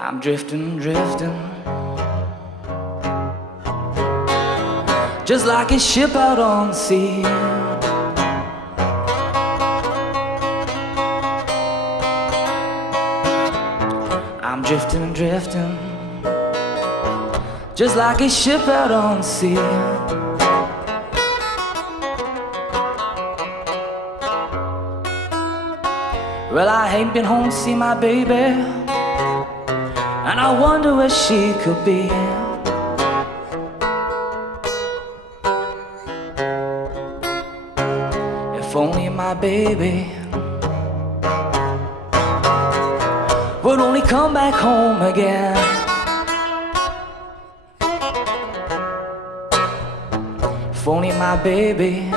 I'm drifting, drifting, just like a ship out on the sea. I'm drifting and drifting, just like a ship out on the sea. Well, I ain't been home to see my baby, and I wonder where she could be. If only my baby would only come back home again. If only my baby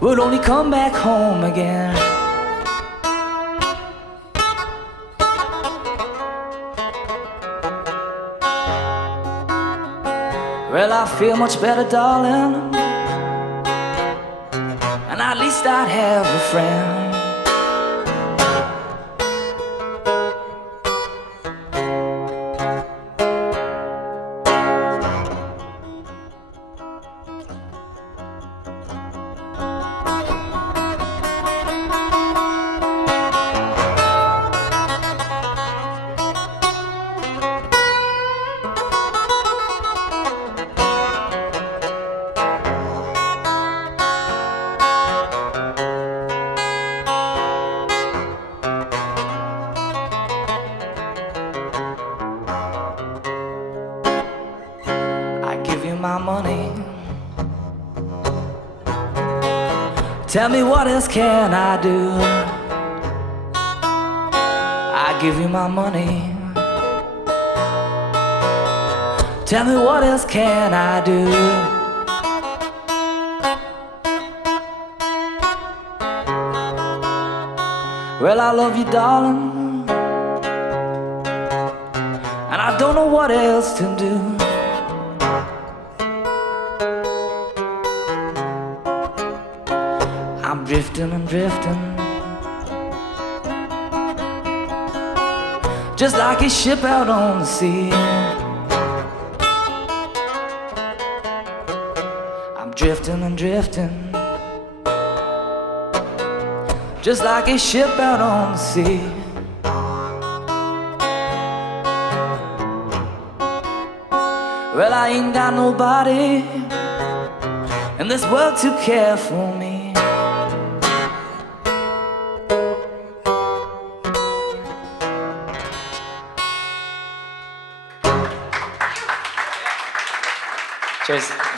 would only come back home again. Well, I feel much better, darling, and at least I'd have a friend. My money, tell me what else can I do? I give you my money, tell me what else can I do? Well, I love you, darling, and I don't know what else to do. I'm drifting and drifting, just like a ship out on the sea. I'm drifting and drifting, just like a ship out on the sea. Well, I ain't got nobody in this world to care for me. Cheers.